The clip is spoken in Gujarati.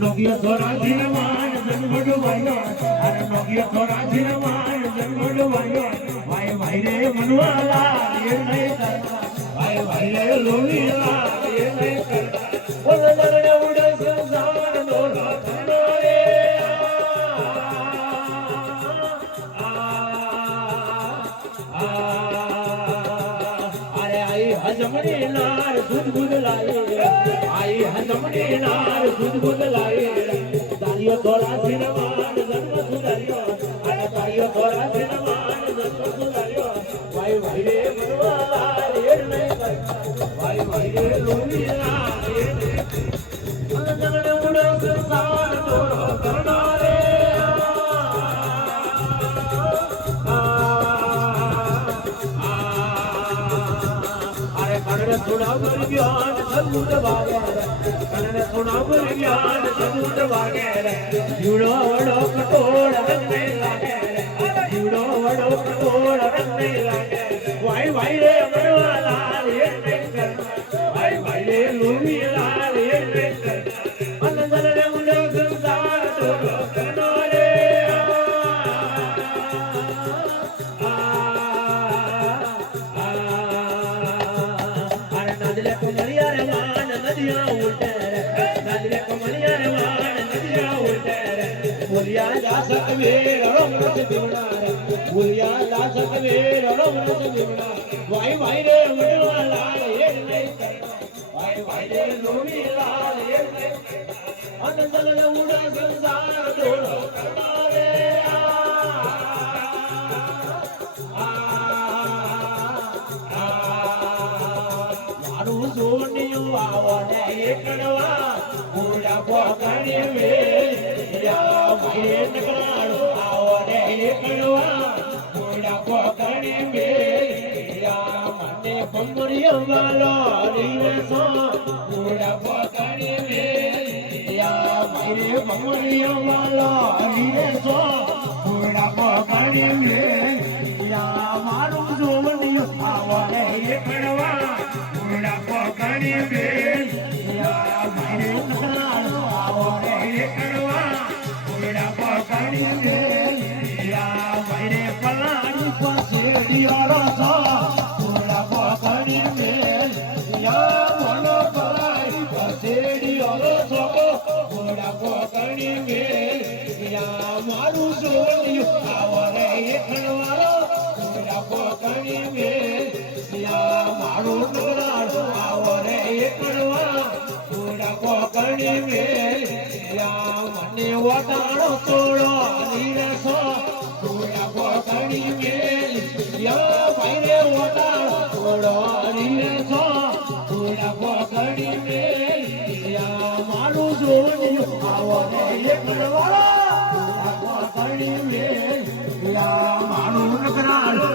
નોકિયો થોડા ધીરવાન જન્મડો વાયો અરે નોકિયો થોડા ધીરવાન જન્મડો વાયો ભાઈ ભાઈ રે મનવાલા એ નહીં કરતા ભાઈ ભાઈ રે લોહીલા એ નહીં કરતા ઓલે લડે ઉડે સંસાર દોડો ઠંડો રે અરે આઈ હજમણી નાર દૂધ દૂધ લાઈ આઈ હજમણી નાર દૂધ દૂધ લાઈ તારીઓ થોડા ધીરવાન જન્મ સુધાર્યો અને તારીઓ થોડા ધીરવાન જન્મ સુધાર્યો ભાઈ ભાઈ રે મનવાલા એ નહીં કરતા ભાઈ ભાઈ રે લોહીલા એ નહીં લડે ઉડે સંસાર દોડો ઠંડો રે થોડા પર જ્ઞાન સદબુદ્ધ વાગે કનને થોડા પર જ્ઞાન સદબુદ્ધ વાગે જીવડો વડો કટોળ રંગે લાગે જીવડો વડો કટોળ રંગે લાગે ભાઈ ભાઈ રે મનવાલા રે ભાઈ ભાઈ રે લોહીલા રે અંદર રે ઉડો સંસાર દોડો કરનો રે નદલે કમલિયા રે વાન નદિયા ઉલટે નદલે કમલિયા રે વાન નદિયા ઉલટે બોલિયા દાસક વીર રમત દીવડા રે બોલિયા દાસક વીર રમત દીવડા ભાઈ ભાઈ રે મનવાલા એ નહીં ભાઈ ભાઈ રે લોહીલા એ નહીં અનંદલે ઉડા સંસાર દોડો કરતા રે સોનિયું આવને એકડવા ઉડા પોકણી વે યા ભાઈ નકરાળો આવને એકડવા ઉડા પોકણી વે યા મને પમરિયો વાલો રીને સો ઉડા પોકણી વે યા ભાઈ પમરિયો વાલો રીને સો ઉડા પોકણી વે યા મારું સોનિયું આવને એકડવા પકડી બે યા મારે નકરાળો આવરે કરવા ઓડા પકડી બે યા મારે પલાણી પસેડીયો રસો ઓડા પકડી બે યા મનો પલાણી પસેડીયો રસો ઓડા પકડી બે યા મારું સોનિયું આવરે કરવા ઓડા પકડી બે યા મારું નકરાળો આવરે કરવા ઓડા પકડી બે યા મને વટાણો તોડો નીરસો ઓડા પકડી બે યા ભાઈ રે વટાણો તોડો નીરસો ઓડા પકડી બે યા મારું જોડિયું આવરે કરવા ઓડા પકડી બે યા મારું નકરાળો